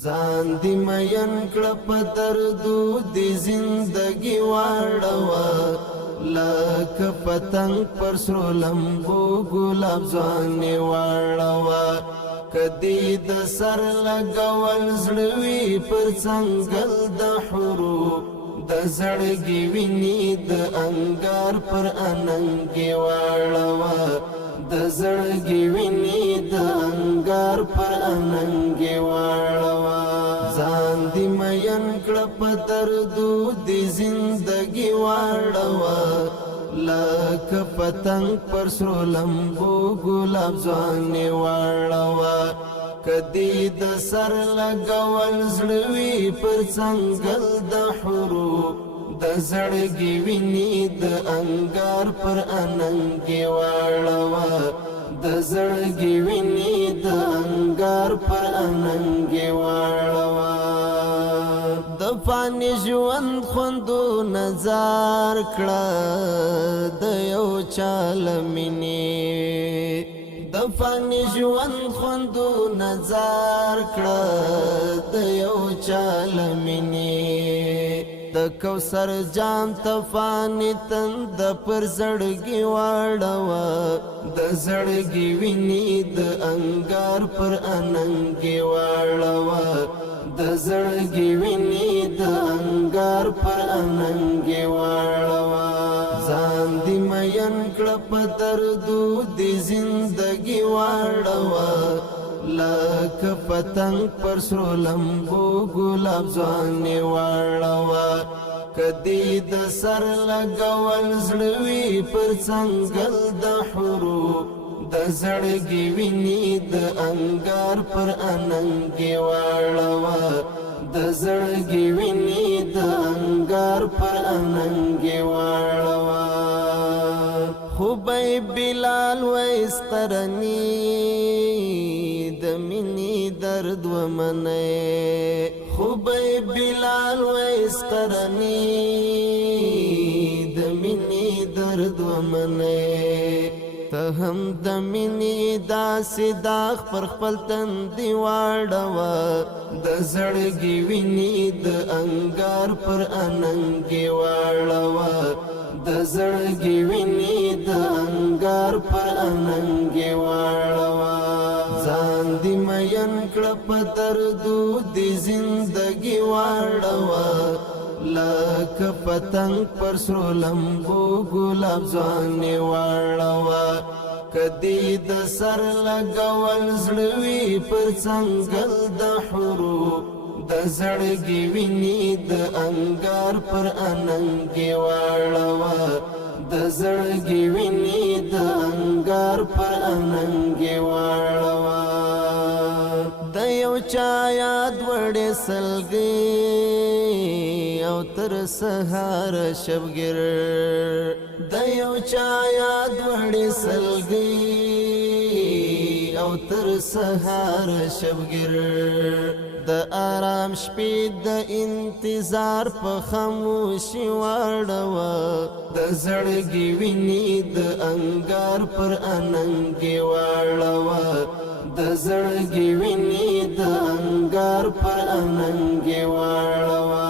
ځان دی مین کړه په دردو دی زندگی واړوه لکه پتنګ پر سرو لمبو ګلاب ځوانې واړوه کدی د سر لګول زړه وي پر څنګل د حورو د زړګي ویني د انګار پر اننګي واړوه د زړګي ویني د انګار پر اننګي واړوه ځان دی مین کړه په دردو دی زندگی واړوه لکه پتنګ پر سرو لمبو ګلاب ځوانې واړوه کدی د سر لګول زړه وي پر څنګل د حورو د زړګي ویني د انګار پر اننګي واړوه د زړګي ویني د انګار پر اننګي واړوه د فانی ژوند خوندو نظر کړه د یو چال مینې د فانی ژوند خوندو نظر کړه د یو چال مینې د کوثر جام تفانی تند پر زړګي واړوه د زړګي ویني د انګار پر اننګي واړوه د زړګي ویني د انګار پر اننګي واړوه ځان دی مین کړه په دردو دی زندگی واړوه لکه پتنګ پر سرو لمبو ګلاب ځوانې واړوه کدی د سر لګول زړه وي پر څنګل د حورو د زړګي ویني د انګار پر اننګي واړوه د زړګي ویني د انګار پر اننګي واړوه خوبی بلال ویس قرنی د مینی درد ومنه خوبی بلال ویس قرنی د مینی درد ومنه ته هم د مینی داسې داغ پر خپل تندي واړوه د زړګي ویني د انګار پر اننګي واړوه د زړګي ویني د انګار پر اننګي واړوه ځان دی مین کړه په دردو دی زندگی واړوه لکه پتنګ پر سرو لمبو ګلاب ځوانې واړوه کدی د سر لګول زړه وي پر څنګل د حورو د زړګي ویني د انګار پر اننګي واړوه د زړګي ویني د انګار پر اننګي واړوه د یو چا یاد وړې سلګي او تر سهار شبګر د یو چا یاد وړې سلګي او تر سهار شبګر د آرام شپې د انتظار په خاموشي واړوه د زړګي ویني د انګار پر اننګي واړوه د زړګي ویني د انګار پر اننګي واړوه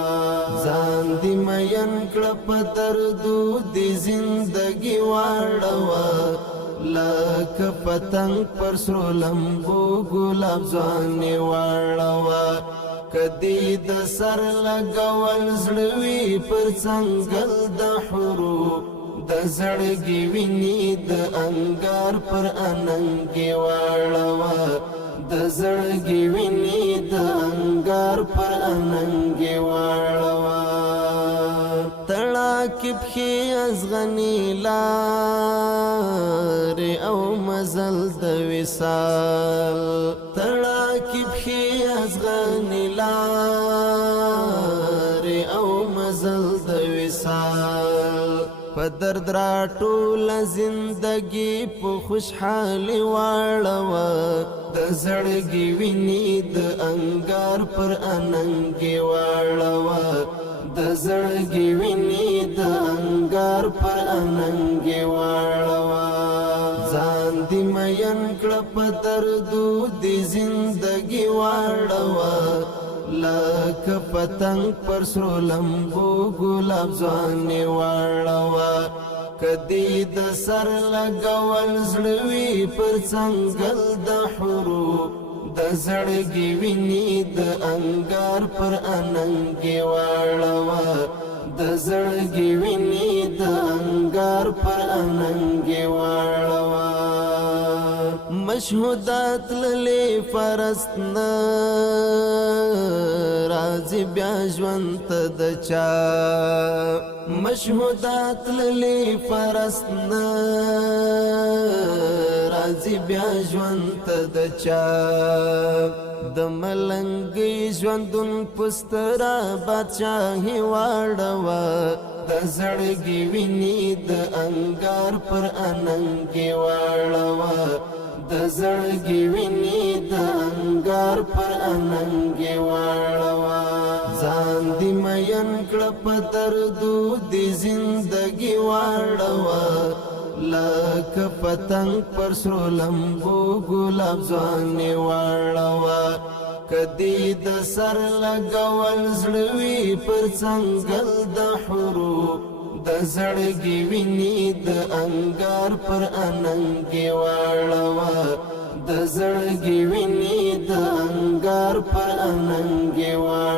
ځان دی مین کړه په دردو دی زندگی واړوه لکه پتنګ پر سرو لمبو ګلاب ځوانې واړوه کدی د سر لګول زړه وي پر څنګل د حورو د زړګي ویني د انګار پر اننګي واړوه د زړګي ویني د انګار پر اننګي واړوه تړاکې پښې ازغنې لارې او مزل د وصال تړاکې پښې ازغنې لارې او مزل د وصال په درد را ټوله زندګي په خوشحالي واړوه د زړګي ویني د انګار پر اننګي واړوه د زړګي ویني د انګار پر اننګي واړوه ځان دی مین کړه په دردو دی زندگی واړوه لک پتنگ پر سرو لمبو گلاب ځواني واړوه کدی د سر لګول زړوي پر څنګل د حورو د زړګي ویني د انګار پر اننګي واړوه د زړګي ویني د انګار پر اننګي واړوه مشهودات للی فرستنا رازی بیا ژوند د چا مشهودات للی فرستنا رازی بیا ژوند د چا د ملنګي ژوندون پسترا بادشاہي واړوه د زړګي ویني د انګار پر اننګي واړوه د زړګي ویني د انګار پر اننګي واړوه ځان دې مین کړه په دردو دې زندګي واړوه لک پتنگ پر سرو لمبو گلاب ځواني واړوه کدی د سر لګول زړوي پر څنګل د حورو د زړګي ویني د انګار پر اننګي واړوه د زړګي ویني د انګار پر اننګي واړوه